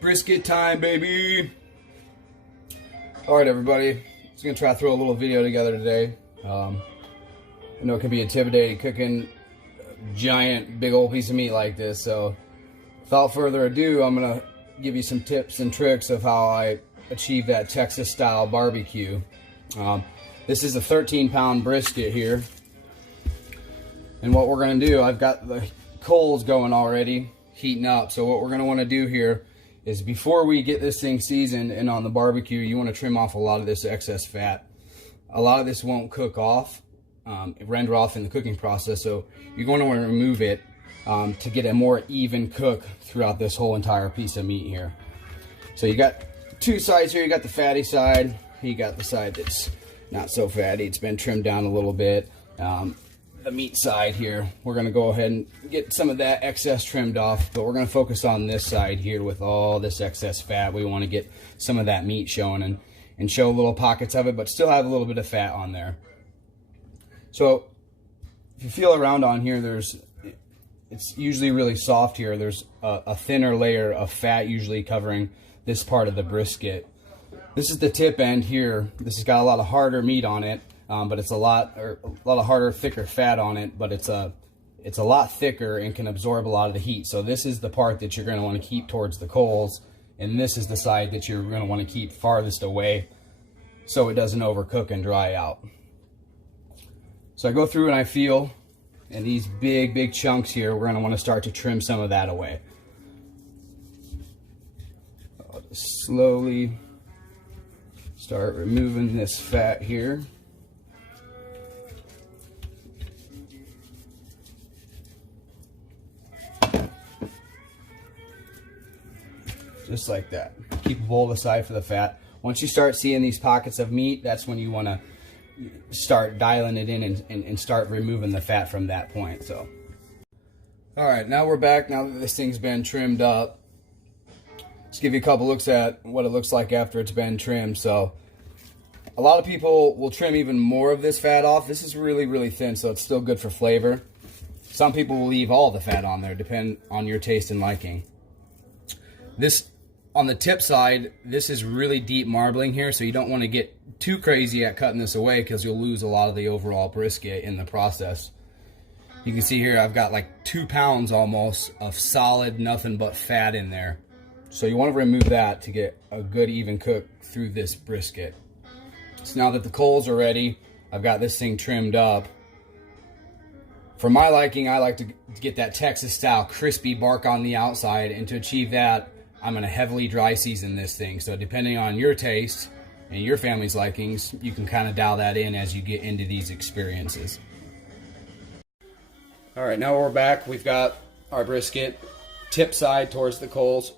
Brisket time, baby. All right, everybody. Just gonna try to throw a little video together today. I know it can be intimidating cooking a giant, big old piece of meat like this. So, without further ado, I'm gonna give you some tips and tricks of how I achieve that Texas-style barbecue. This is a 13-pound brisket here, and what we're gonna do, I've got the coals going already, heating up. So what we're gonna want to do here is, before we get this thing seasoned and on the barbecue, you want to trim off a lot of this excess fat. A lot of this won't cook off, render off in the cooking process, so you're going to want to remove it to get a more even cook throughout this whole entire piece of meat here. So you got two sides here. You got the fatty side, you got the side that's not so fatty, it's been trimmed down a little bit. The meat side here, we're going to go ahead and get some of that excess trimmed off, but we're going to focus on this side here with all this excess fat. We want to get some of that meat showing and show little pockets of it, but still have a little bit of fat on there. So if you feel around on here, it's usually really soft here. There's a thinner layer of fat usually covering this part of the brisket. This is the tip end here. This has got a lot of harder meat on it. But it's a lot of harder, thicker fat on it, but it's a lot thicker and can absorb a lot of the heat. So this is the part that you're going to want to keep towards the coals, and this is the side that you're going to want to keep farthest away so it doesn't overcook and dry out. So I go through and I feel, and these big chunks here, we're going to want to start to trim some of that away. I'll just slowly start removing this fat here. Just like that. Keep a bowl aside for the fat. Once you start seeing these pockets of meat, that's when you want to start dialing it in and start removing the fat from that point. So, all right, now we're back. Now that this thing's been trimmed up, let's give you a couple looks at what it looks like after it's been trimmed. So, a lot of people will trim even more of this fat off. This is really thin, so it's still good for flavor. Some people will leave all the fat on there, depending on your taste and liking. This, on the tip side, this is really deep marbling here, so you don't want to get too crazy at cutting this away because you'll lose a lot of the overall brisket in the process. You can see here I've got like 2 pounds almost of solid nothing but fat in there. So you want to remove that to get a good even cook through this brisket. So now that the coals are ready, I've got this thing trimmed up. For my liking, I like to get that Texas style crispy bark on the outside, and to achieve that, I'm going to heavily dry season this thing. So depending on your taste and your family's likings, you can kind of dial that in as you get into these experiences. All right, now we're back. We've got our brisket tip side towards the coals.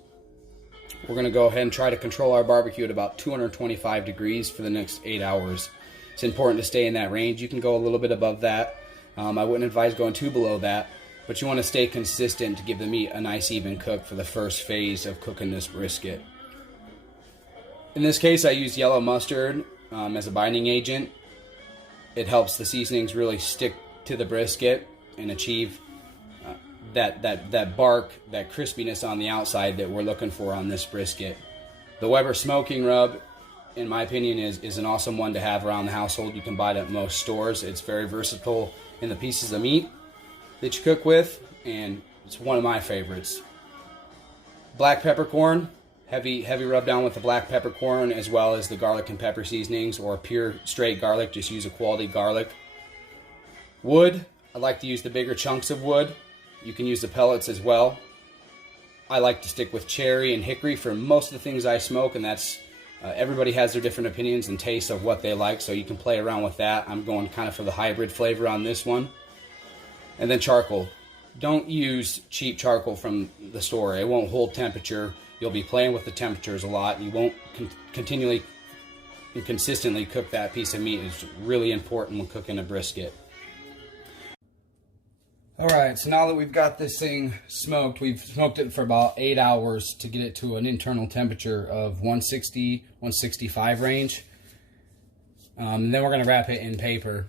We're going to go ahead and try to control our barbecue at about 225 degrees for the next 8 hours. It's important to stay in that range. You can go a little bit above that. I wouldn't advise going too below that, but you want to stay consistent to give the meat a nice even cook for the first phase of cooking this brisket. In this case, I use yellow mustard as a binding agent. It helps the seasonings really stick to the brisket and achieve that bark, that crispiness on the outside that we're looking for on this brisket. The Weber smoking rub, in my opinion, is an awesome one to have around the household. You can buy it at most stores. It's very versatile in the pieces of meat that you cook with, and it's one of my favorites. Black peppercorn, heavy rub down with the black peppercorn, as well as the garlic and pepper seasonings, or pure straight garlic. Just use a quality garlic. Wood, I like to use the bigger chunks of wood. You can use the pellets as well. I like to stick with cherry and hickory for most of the things I smoke, and that's everybody has their different opinions and tastes of what they like, so you can play around with that. I'm going kind of for the hybrid flavor on this one. And then charcoal. Don't use cheap charcoal from the store. It won't hold temperature. You'll be playing with the temperatures a lot. You won't continually and consistently cook that piece of meat. It's really important when cooking a brisket. All right, so now that we've got this thing smoked, we've smoked it for about 8 hours to get it to an internal temperature of 160, 165 range. Then we're going to wrap it in paper.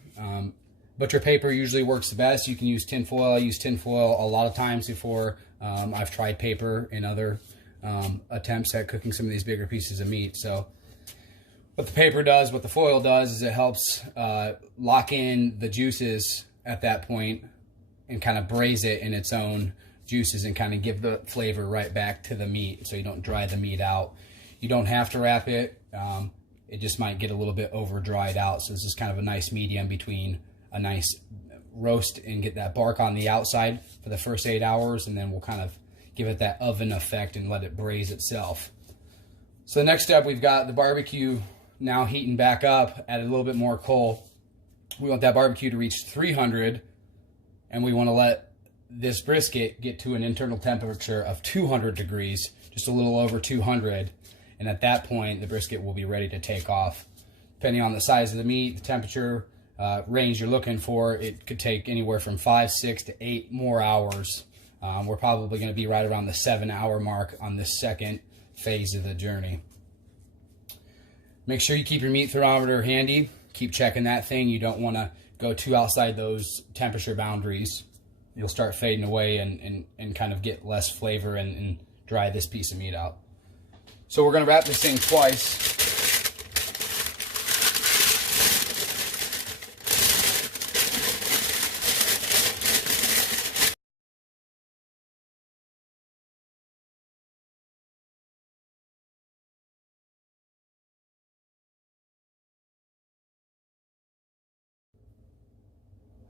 Butcher paper usually works the best. You can use tin foil. I use tin foil a lot of times before. I've tried paper in other attempts at cooking some of these bigger pieces of meat. So what the paper does, what the foil does, is it helps lock in the juices at that point and kind of braise it in its own juices and kind of give the flavor right back to the meat, so you don't dry the meat out. You don't have to wrap it. It just might get a little bit over dried out. So this is kind of a nice medium between a nice roast and get that bark on the outside for the first 8 hours, and then we'll kind of give it that oven effect and let it braise itself. So the next step, we've got the barbecue now heating back up, add a little bit more coal. We want that barbecue to reach 300, and we want to let this brisket get to an internal temperature of 200 degrees, just a little over 200. And at that point, the brisket will be ready to take off. Depending on the size of the meat, the temperature range you're looking for, it could take anywhere from 5, 6 to 8 more hours. We're probably going to be right around the 7-hour mark on this second phase of the journey. Make sure you keep your meat thermometer handy. Keep checking that thing. You don't want to go too outside those temperature boundaries. You'll start fading away and kind of get less flavor and dry this piece of meat out. So we're going to wrap this thing twice.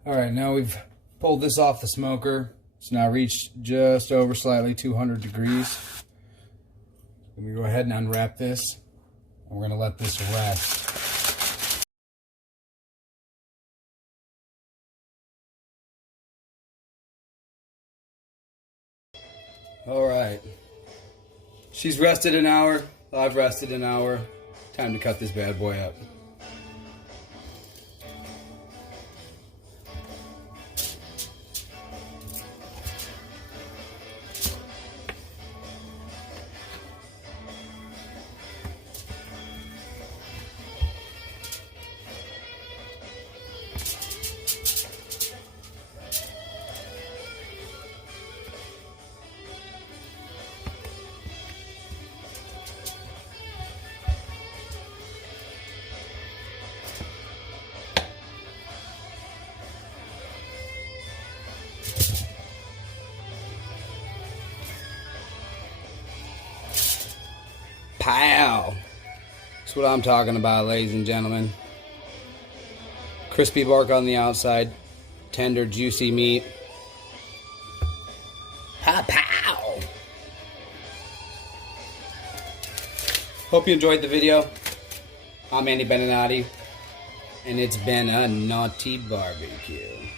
All right, now we've pulled this off the smoker. It's now reached just over slightly 200 degrees. Let me go ahead and unwrap this, and we're going to let this rest. All right, she's rested an hour. I've rested an hour. Time to cut this bad boy up. Pow! That's what I'm talking about, ladies and gentlemen. Crispy bark on the outside, tender, juicy meat. Ha pow! Hope you enjoyed the video. I'm Andy Beninati, and it's been a naughty barbecue.